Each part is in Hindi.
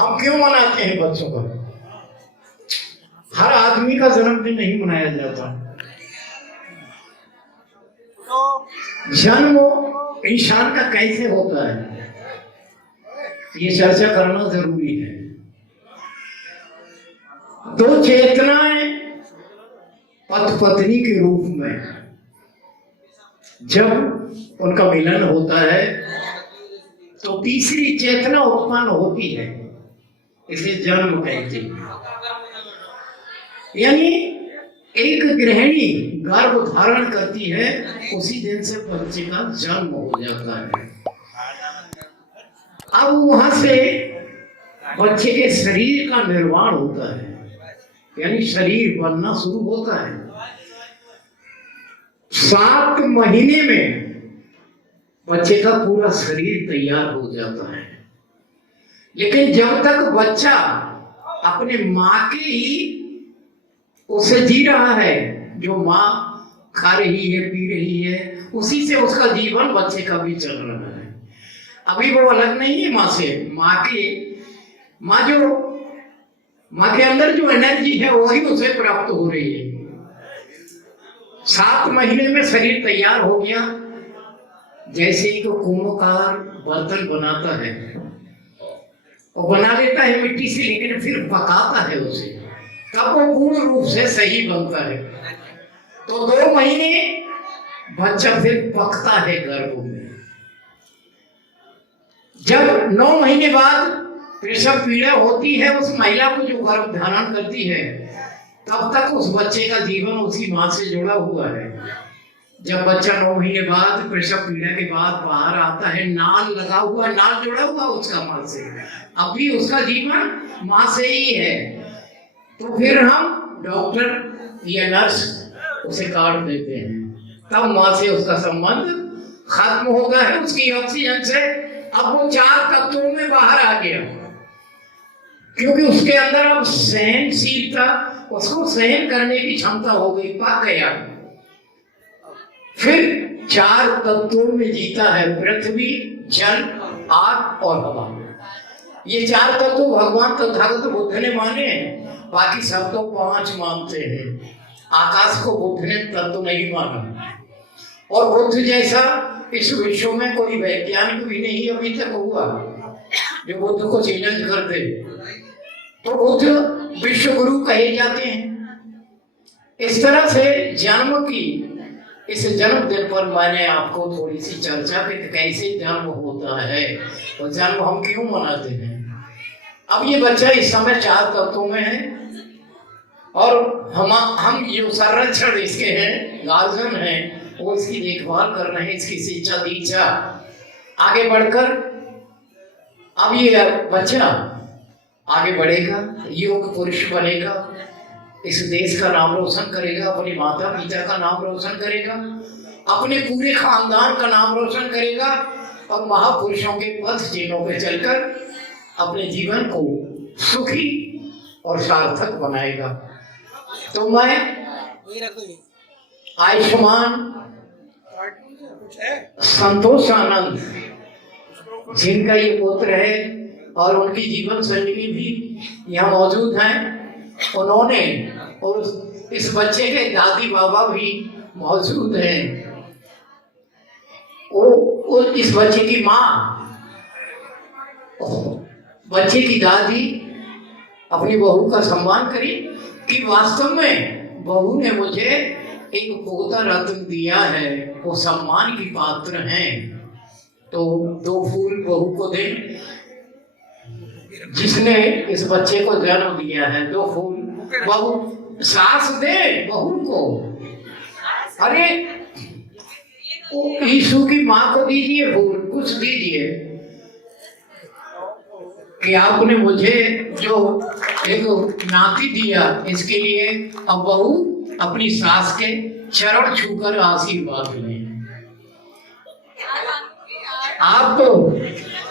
हम क्यों मनाते हैं बच्चों का? हर आदमी का जन्मदिन नहीं मनाया जाता। जन्म इंसान का कैसे होता है, ये चर्चा करना जरूरी है। दो चेतनाएं पति पत्नी के रूप में जब उनका मिलन होता है तो तीसरी चेतना उत्पन्न होती है, इसे जन्म कहते हैं। यानी एक गृहिणी गर्भ धारण करती है, उसी दिन से बच्चे का जन्म हो जाता है। अब वहां से बच्चे के शरीर का निर्माण होता है, यानी शरीर बनना शुरू होता है। 7 महीने में बच्चे का पूरा शरीर तैयार हो जाता है। लेकिन जब तक बच्चा अपने माँ के ही उसे जी रहा है, जो माँ खा रही है पी रही है, उसी से उसका जीवन बच्चे का भी चल रहा है। अभी वो अलग नहीं है माँ से। माँ के अंदर जो एनर्जी है वही उसे प्राप्त हो रही है। 7 महीने में शरीर तैयार हो गया। जैसे ही तो कुम्भकार बर्तन बनाता है, वो बना लेता है मिट्टी से, लेकिन फिर पकाता है उसे, तब वो पूर्ण रूप से सही बनता है। तो 2 महीने बच्चा फिर पकता है गर्भ में। जब 9 महीने बाद प्रसव पीड़ा होती है उस महिला को जो गर्भ धारण करती है, तब तक उस बच्चे का जीवन उसी माँ से जुड़ा हुआ है। जब बच्चा 9 महीने बाद प्रसव पीड़ा के बाद बाहर आता है, नाल लगा हुआ, नाल जुड़ा हुआ उसका माँ से, अभी उसका जीवन माँ से ही है। तो फिर हम डॉक्टर या नर्स उसे काट देते हैं, तब माँ से उसका संबंध खत्म हो गया है, उसकी ऑक्सीजन से। अब वो 4 तत्वों में बाहर आ गया, क्योंकि उसके अंदर अब सहनशीलता, उसको सहन करने की क्षमता हो गई, पक गया। फिर 4 तत्वों में जीता है, पृथ्वी, जल, आग और हवा। ये 4 तत्व भगवान तथागत बुद्ध ने माने हैं, बाकी सब तो 5 मानते हैं। आकाश को बुद्ध ने तत्व नहीं माना, और बुद्ध जैसा इस विश्व में कोई वैज्ञानिक भी नहीं अभी तक हुआ जो बुद्ध को चैलेंज कर दे। तो बुद्ध विश्व गुरु कहे जाते हैं। इस तरह से जन्म की इस जन्मदिन पर मैंने आपको थोड़ी सी चर्चा की, कैसे जन्म होता है और जन्म हम क्यों मनाते हैं। अब ये बच्चा इस समय 4 तत्वों में है, और हम जो संरक्षण इसके हैं, गार्जियन हैं, वो इसकी देखभाल कर रहे हैं, इसकी शिक्षा दीक्षा आगे बढ़कर। अब ये बच्चा आगे बढ़ेगा, योग पुरुष बनेगा, इस देश का नाम रोशन करेगा, अपने माता पिता का नाम रोशन करेगा, अपने पूरे खानदान का नाम रोशन करेगा, और महापुरुषों के पथ चिन्हों पे चलकर अपने जीवन को सुखी और सार्थक बनाएगा। तो मैं आयुष्मान संतोष आनंद, जिनका ये पुत्र है और उनकी जीवन संगिनी भी यहाँ मौजूद हैं, उन्होंने, और इस बच्चे के दादी बाबा भी मौजूद हैं। वो इस बच्चे की माँ, बच्चे की दादी अपनी बहू का सम्मान करी कि वास्तव में बहू ने मुझे एक पोता रत्न दिया है, वो सम्मान की पात्र हैं। तो 2 फूल बहू को दे, जिसने इस बच्चे को जन्म दिया है। 2 फूल बहू, सास दे बहू को। अरे यीशु की माँ को दीजिए फूल, कुछ दीजिए कि आपने मुझे जो एक नाती दिया, इसके लिए अब बहू अपनी सास के चरण छूकर आशीर्वाद लें। आप तो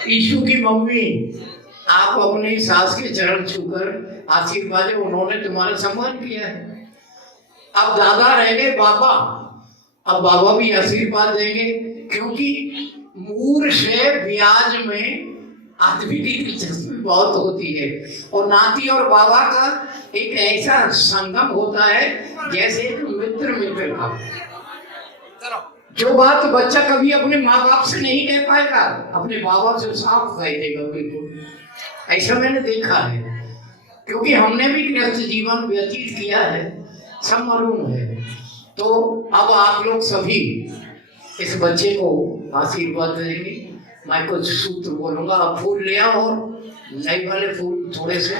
यीशु की मम्मी, आप अपनी सास के चरण छूकर आशीर्वाद, उन्होंने तुम्हारा सम्मान किया है। अब दादा रह गए बाबा, अब बाबा भी आशीर्वाद देंगे, क्योंकि मूर से ब्याज में आदमी की दिलचस्पी बहुत होती है। और नाती और बाबा का एक ऐसा संगम होता है जैसे एक मित्र मित्र का। जो बात बच्चा कभी अपने माँ बाप से नहीं कह पाएगा, अपने बाबा से साफ कह देगा बिल्कुल। ऐसा मैंने देखा है, क्योंकि हमने भी गृहस्थ जीवन व्यतीत किया है, सब मालूम है। तो अब आप लोग सभी इस बच्चे को आशीर्वाद देंगे। मैं कुछ सूत्र बोलूंगा, आप फूल ले आओ और नए वाले फूल थोड़े से।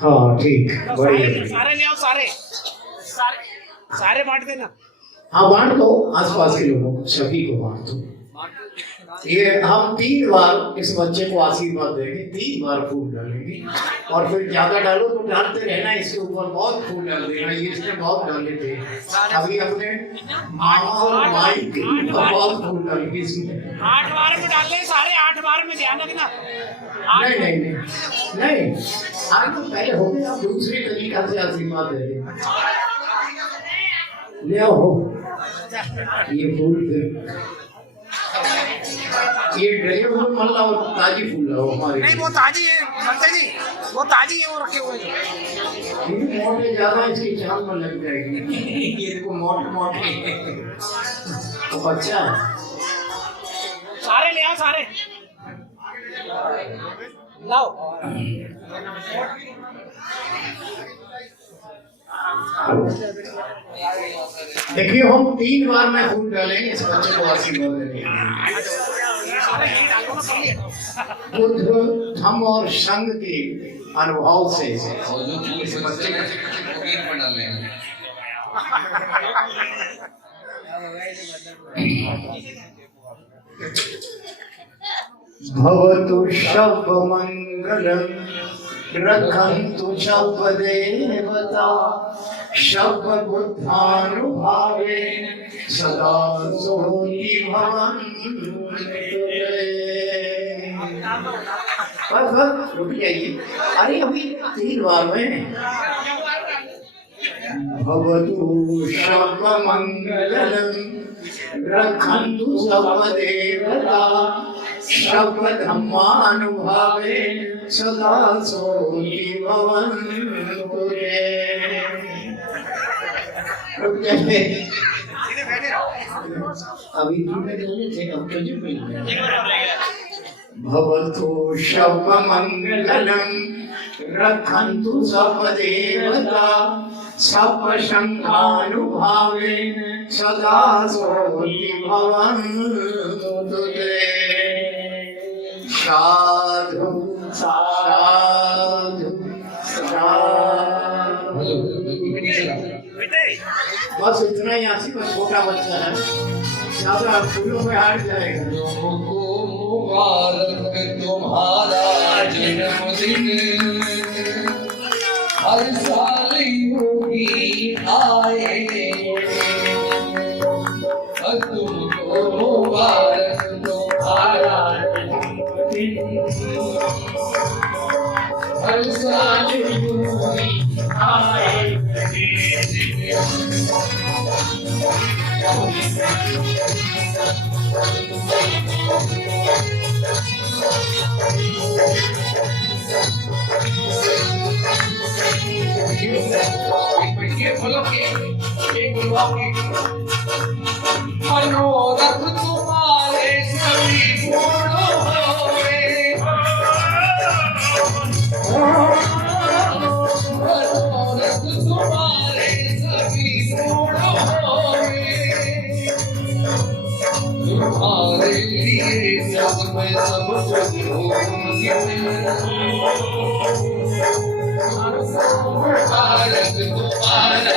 हाँ ठीक, बढ़िया। सारे ले आओ, सारे सारे बांट देना। हाँ बांट दो, आसपास के लोगों को, सभी को बांट दो। ये हम 3 बार इस बच्चे को आशीर्वाद देंगे, 3 बार फूल डालेंगे। और फिर ज्यादा डालो तो डालते रहना, इसके ऊपर बहुत फूल डाल देना। ये इसने बहुत डाले थे, अभी अपने मामा और माई के ऊपर बहुत फूल डालेंगे इसमें। 8 बार में डाल ले, सारे 8 बार में ध्यान रखना। नहीं नहीं नहीं नहीं, आज तो पहले हो गए, आप दूसरी तरीका से आशीर्वाद दे दें। ले आओ ये फूल, ये ड्रे फूल मत लाओ, ताजी फूल लाओ हमारे। नहीं वो ताजी है बंते जी, वो ताजी है, वो रखे हुए हैं। ये मोटे ज्यादा इसकी जान में लग जाएगी। ये देखो मोटे मोटे तो बच्चा है। सारे ले आओ, सारे लाओ। देखिए हम 3 बार में फूल डालेंगे, इस बच्चे को आशीर्वाद देंगे। बुद्ध धम्म और संघ के अनुभव से इस बच्चे को डालें। भवतु शब्दमंगलम् रक्षन्तु शब्ददेवता शब्दबुद्धानुभावेन सदा सोऽपि भवन्तु। बस रुक जाइए, अरे अभी 3 बार में। भवतु शब्दमंगलम् रक्षन्तु शब्ददेवता शब्दधम्मानुभावेन सदा सोऽपि भवन्तु। रुक जाइए, अभी थे हम तुझे मिल गए। भवतु शब्दमंगलम् रक्षन्तु शब्ददेवता शब्दसंघानुभावेन सदा सोऽपि भवन्तु। साधु साधु साधु। बस इतना ही, आसी बस छोटा बच्चा है, ज्यादा फूलों में हार जाएगा। मुबारक तुम्हारा जन्मदिन, हर साल योगी आए। तुमको मुबारक तुम्हारा जन्मदिन, हर साल योगी आए। मनोरथ तुम्हारे सभी पूर्ण होवे, मनोरथ तुम्हारे सभी पूर्ण होवे। तुम्हारे लिए सब में सब कुछ होंगे। मुबारक तुम्हारा